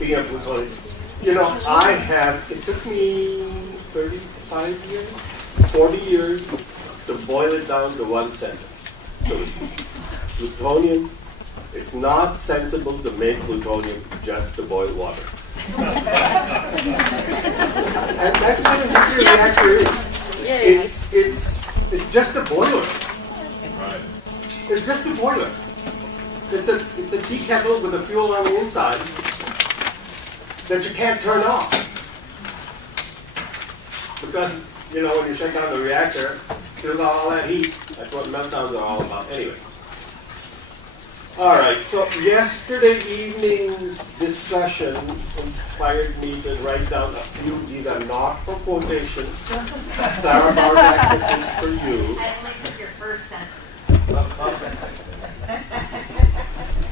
Speaking of plutonium, it took me 35 years, 40 years to boil it down to one sentence. So plutonium, it's not sensible to make plutonium just to boil water. And that's what a nuclear reactor is. It's just a boiler. It's just a boiler. It's a tea kettle with a fuel on the inside that you can't turn off. Because, when you shut down the reactor, still got all that heat. That's what meltdowns are all about. Anyway. All right, so yesterday evening's discussion inspired me to write down a few. These are not for quotation. Sarah Bardak, this is for you. I only took your first sentence.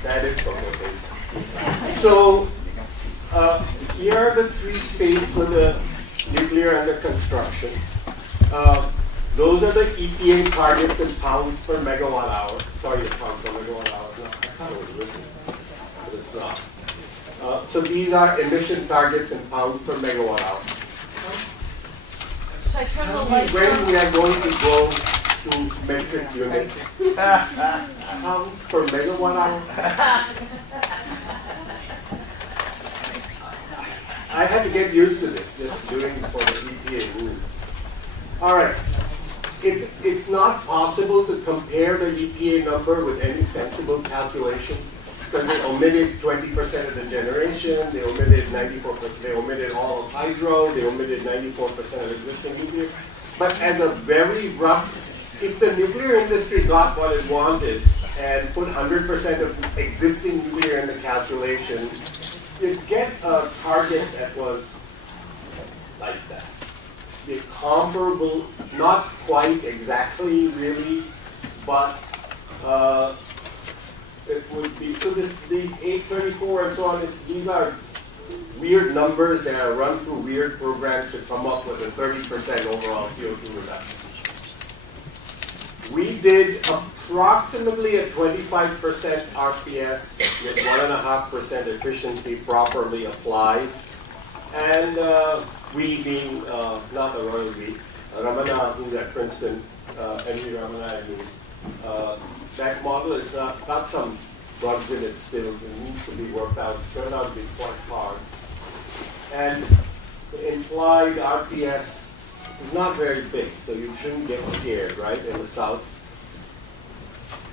That is for quotation. So, here are the three states with the nuclear under construction. Those are the EPA targets in pounds per megawatt hour. Sorry, pounds per megawatt hour. No, I thought it was written, but it's not. So these are emission targets in pounds per megawatt hour. Should I turn the lights When on? we are going to go to metric units, pounds per megawatt hour. I had to get used to this just doing it for the EPA rule. All right. It's not possible to compare the EPA number with any sensible calculation because they omitted 20% of the generation, they omitted 94%, they omitted all of hydro, they omitted 94% of existing nuclear. But as a very rough, if the nuclear industry got what it wanted and put 100% of existing nuclear in the calculation, you'd get a target that was like that. The comparable, not quite exactly really, but it would be, so these 834 and so on, these are weird numbers that are run through weird programs to come up with a 30% overall CO2 reduction. We did approximately a 25% RPS with 1.5% efficiency properly applied. And we being, not the royal we, Ramana, who's at Princeton, M.V. Ramana, that model is got some bugs in it still. It needs to be worked out. It's turned out to be quite hard. And the implied RPS is not very big, so you shouldn't get scared, right, in the South.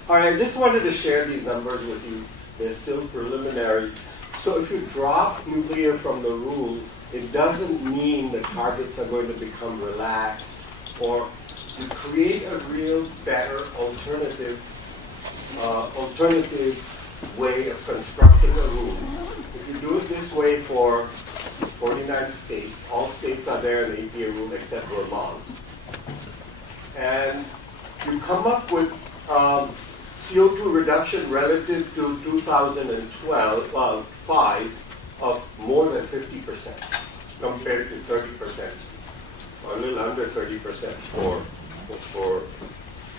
All right, I just wanted to share these numbers with you. They're still preliminary. So if you drop nuclear from the rule, it doesn't mean the targets are going to become relaxed, or you create a real better alternative way of constructing a rule. If you do it this way for 49 states, all states are there in the EPA rule except Vermont, and you come up with CO2 reduction relative to 2005 of more than 50% compared to 30%, or a little under 30% for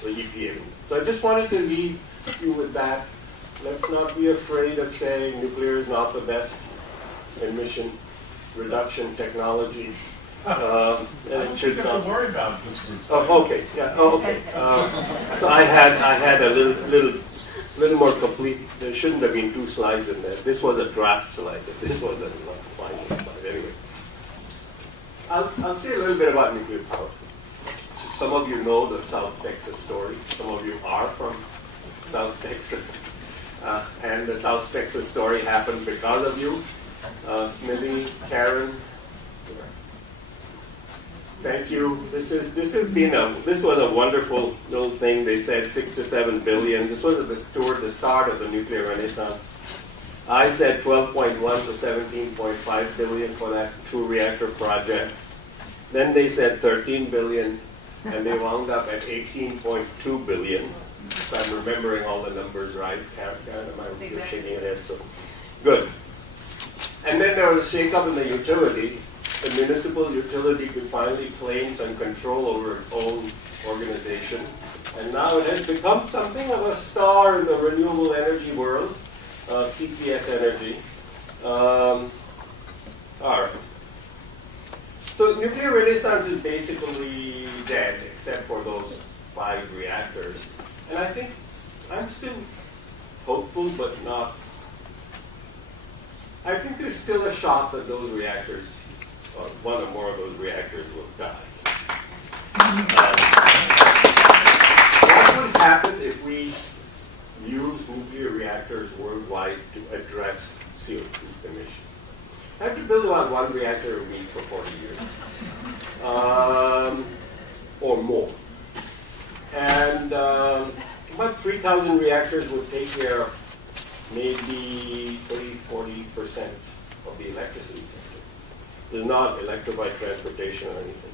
the EPA. So I just wanted to leave you with that. Let's not be afraid of saying nuclear is not the best emission reduction technology. And it should not. Don't worry about this group. Oh, okay. Yeah. Oh, okay. So I had a little more complete. There shouldn't have been 2 slides in there. This was a draft slide. This was a final slide. Anyway, I'll say a little bit about nuclear power. So some of you know the South Texas story. Some of you are from South Texas, and the South Texas story happened because of you, Smithy, Karen. Thank you. This was a wonderful little thing. They said 6 to 7 billion. This was toward the start of the nuclear renaissance. I said 12.1 to 17.5 billion for that 2-reactor project. Then they said 13 billion, and they wound up at 18.2 billion. If I'm remembering all the numbers right. Karen, am I shaking your head? So good. And then there was a shakeup in the utility. The municipal utility could finally claim some control over its own organization. And now it has become something of a star in the renewable energy world, CPS Energy. All right. So nuclear renaissance is basically dead, except for those 5 reactors. And I think I'm still hopeful, but not. I think there's still a shot that those reactors, or one or more of those reactors, will die. What would happen if we use nuclear reactors worldwide to address CO2 emissions? I have to build about 1 reactor a week for 40 years, or more. And about 3,000 reactors would take care of maybe 30–40% of the electricity system. They're not electric by transportation or anything.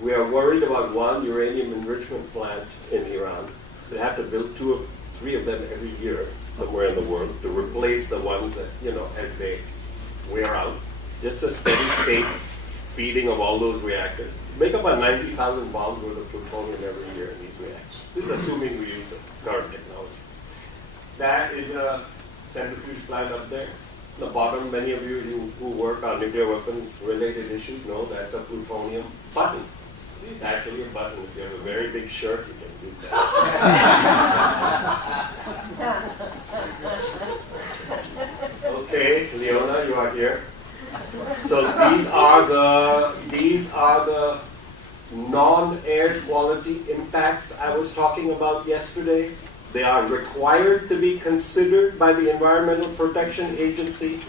We are worried about 1 uranium enrichment plant in Iran. They have to build 2 or 3 of them every year somewhere in the world to replace the ones that, as they wear out. Just a steady state feeding of all those reactors. Make about 90,000 bombs worth of plutonium every year in these reactors. This is assuming we use the current technology. That is a centrifuge plant up there. The bottom, many of you who work on nuclear weapons related issues know that's a plutonium button. See, it's actually a button. If you have a very big shirt, you can do that. Okay, Leona, you are here. So these are the non-air quality impacts I was talking about yesterday. They are required to be considered by the Environmental Protection Agency.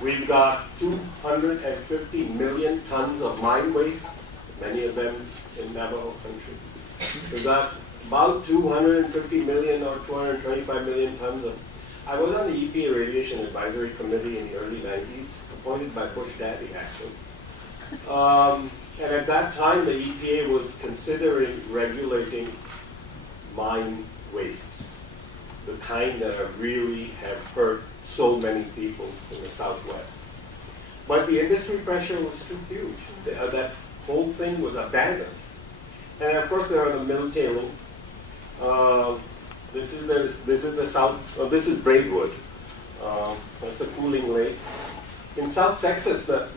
We've got 250 million tons of mine wastes, many of them in Navajo country. We've got about 250 million or 225 million tons of. I was on the EPA Radiation Advisory Committee in the early 90s, appointed by Bush Daddy, actually. And at that time, the EPA was considering regulating mine wastes, the kind that really have hurt so many people in the Southwest. But the industry pressure was too huge. That whole thing was abandoned. And of course, there are the mill tailings. This is the south. This is Braidwood. That's the cooling lake. In South Texas, the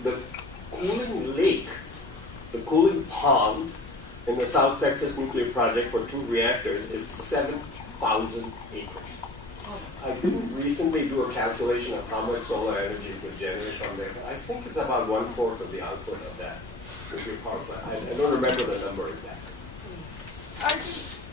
cooling lake, the cooling pond in the South Texas nuclear project for 2 reactors is 7,000 acres. I didn't recently do a calculation of how much solar energy you could generate from there, but I think it's about 1/4 of the output of that nuclear power plant. I don't remember the number exactly.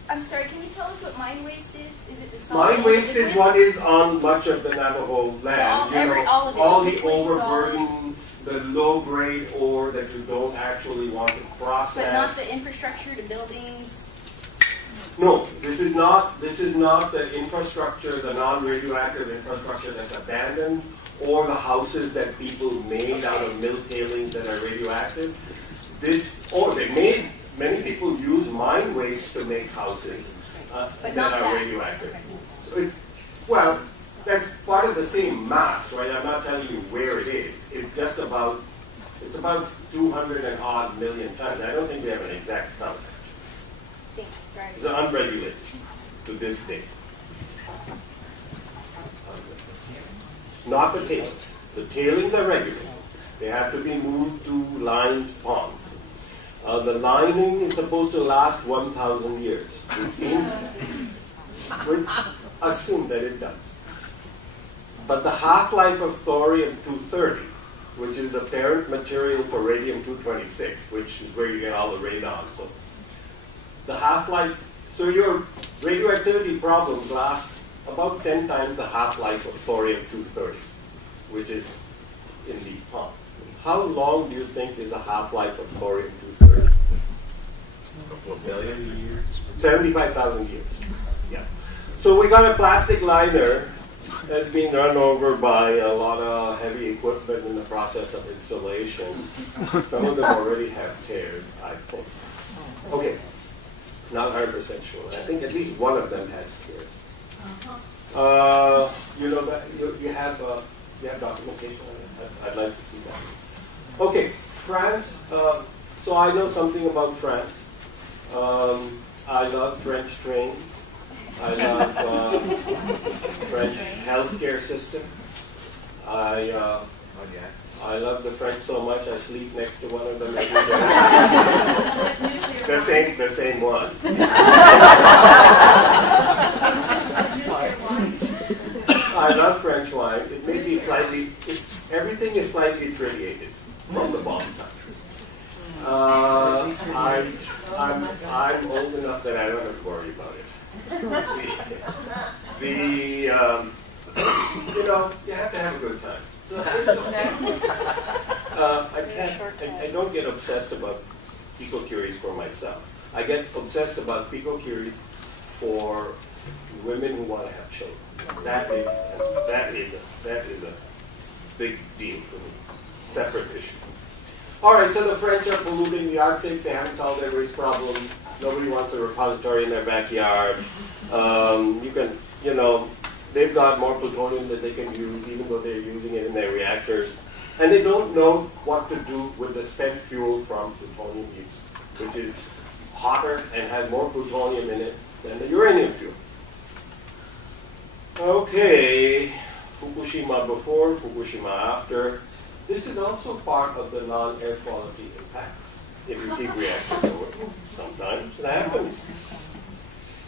I'm sorry, can you tell us what mine waste is? Is it the salt? Mine waste is what is on much of the Navajo land. All of it. All the overburden, the low-grade ore that you don't actually want to process. But not the infrastructure, the buildings. No, this is not the infrastructure, the non-radioactive infrastructure that's abandoned, or the houses that people made out of mill tailings that are radioactive. Many people use mine waste to make houses that are radioactive. So well, that's part of the same mass, right? I'm not telling you where it is. It's about 200 and odd million tons. I don't think we have an exact count. Thanks, right. It's unregulated to this day. Not the tailings. The tailings are regulated. They have to be moved to lined ponds. The lining is supposed to last 1,000 years. We assume that it does. But the half-life of thorium-230, which is the parent material for radium-226, which is where you get all the radon. So the half-life, so your radioactivity problems last about 10 times the half-life of thorium-230, which is in these ponds. How long do you think is the half-life of thorium-230? A billion years. 75,000 years. Yeah. So we got a plastic liner that's being run over by a lot of heavy equipment in the process of installation. Some of them already have tears, I think. Okay, not 100% sure. I think at least one of them has tears. You know that you have documentation on it. I'd like to see that. Okay, France. So I know something about France. I love French trains. I love French healthcare system. I love the French so much I sleep next to one of them every day. Nuclear The same one. I love French wine. It may be slightly, everything is slightly tritiated from the bottom up. I'm old enough that I don't have to worry about it. You know, you have to have a good time. So I don't get obsessed about pico-curies for myself. I get obsessed about pico-curies for women who want to have children. That is a big deal for me. Separate issue. All right, so the French are polluting the Arctic. They haven't solved their waste problem. Nobody wants a repository in their backyard. They've got more plutonium that they can use, even though they're using it in their reactors. And they don't know what to do with the spent fuel from plutonium use, which is hotter and has more plutonium in it than the uranium fuel. Okay, Fukushima before, Fukushima after. This is also part of the non-air quality impacts. If you keep reacting to it, sometimes it happens.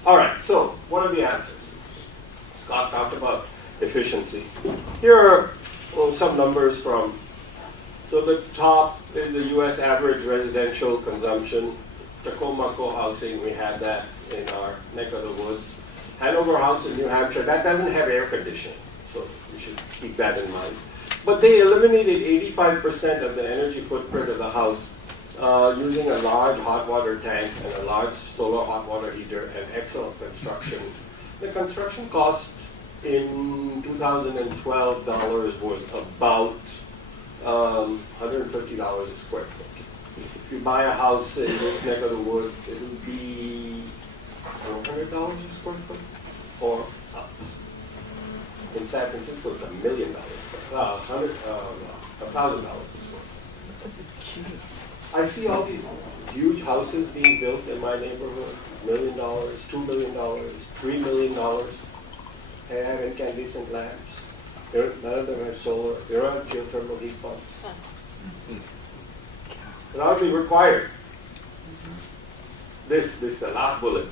All right, so what are the answers? Scott talked about efficiency. Here are some numbers from, so the top is the U.S. average residential consumption. Tacoma co-housing, we had that in our neck of the woods. Hanover House in New Hampshire, that doesn't have air conditioning, so you should keep that in mind. But they eliminated 85% of the energy footprint of the house using a large hot water tank and a large solar hot water heater and excellent construction. The construction cost in 2012 dollars was about $150 a square foot. If you buy a house in this neck of the woods, it would be $400 a square foot or up. In San Francisco, it's $1 million, $1,000 a square foot. I see all these huge houses being built in my neighborhood, $1 million, $2 million, $3 million. They have incandescent lamps. None of them have solar. They don't have geothermal heat pumps. It ought to be required. This the last bullet.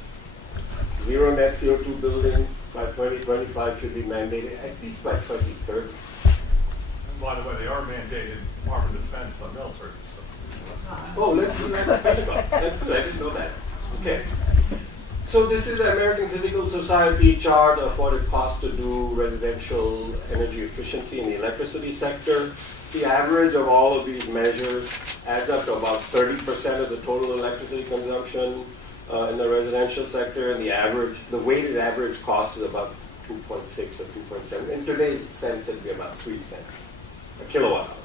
Zero net CO2 buildings by 2025 should be mandated, at least by 2030. And by the way, they are mandated Department of Defense on military stuff. Oh, let's do that. That's good. I didn't know that. Okay. So this is the American Physical Society chart of what it costs to do residential energy efficiency in the electricity sector. The average of all of these measures adds up to about 30% of the total electricity consumption in the residential sector, and the weighted average cost is about 2.6 or 2.7. In today's cents, it'd be about 3 cents a kilowatt hour.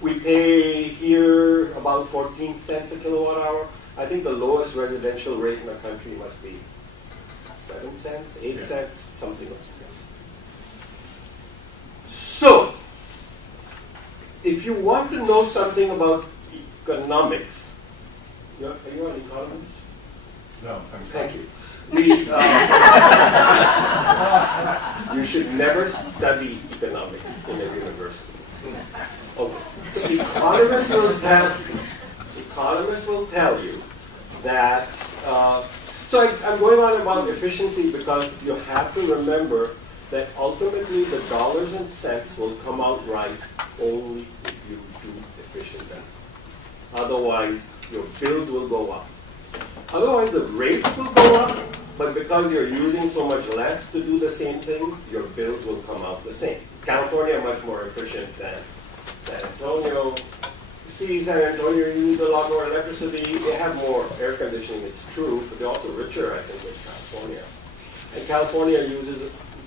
We pay here about 14 cents a kilowatt hour. I think the lowest residential rate in the country must be 7 cents, 8 cents, something like that. So, if you want to know something about economics, are you an economist? No, Thank you. You should never study economics in a university. Okay. So economists will tell you that, I'm going on about efficiency because you have to remember that ultimately the dollars and cents will come out right only if you do efficiently. Otherwise, your bills will go up. Otherwise, the rates will go up, but because you're using so much less to do the same thing, your bills will come out the same. California is much more efficient than San Antonio. See, San Antonio uses a lot more electricity. They have more air conditioning, it's true, but they're also richer, I think, than California. And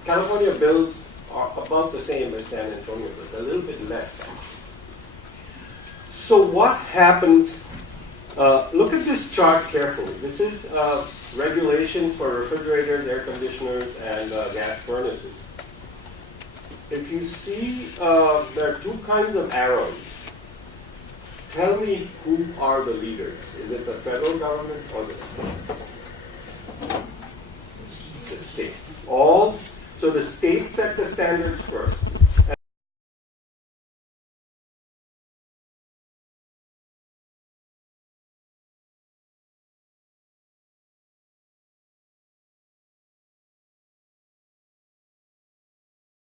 California bills are about the same as San Antonio bills, a little bit less, actually. So what happens, look at this chart carefully. This is regulations for refrigerators, air conditioners, and gas furnaces. If you see, there are two kinds of arrows. Tell me who are the leaders. Is it the federal government or the states? It's the states. So the states set the standards first.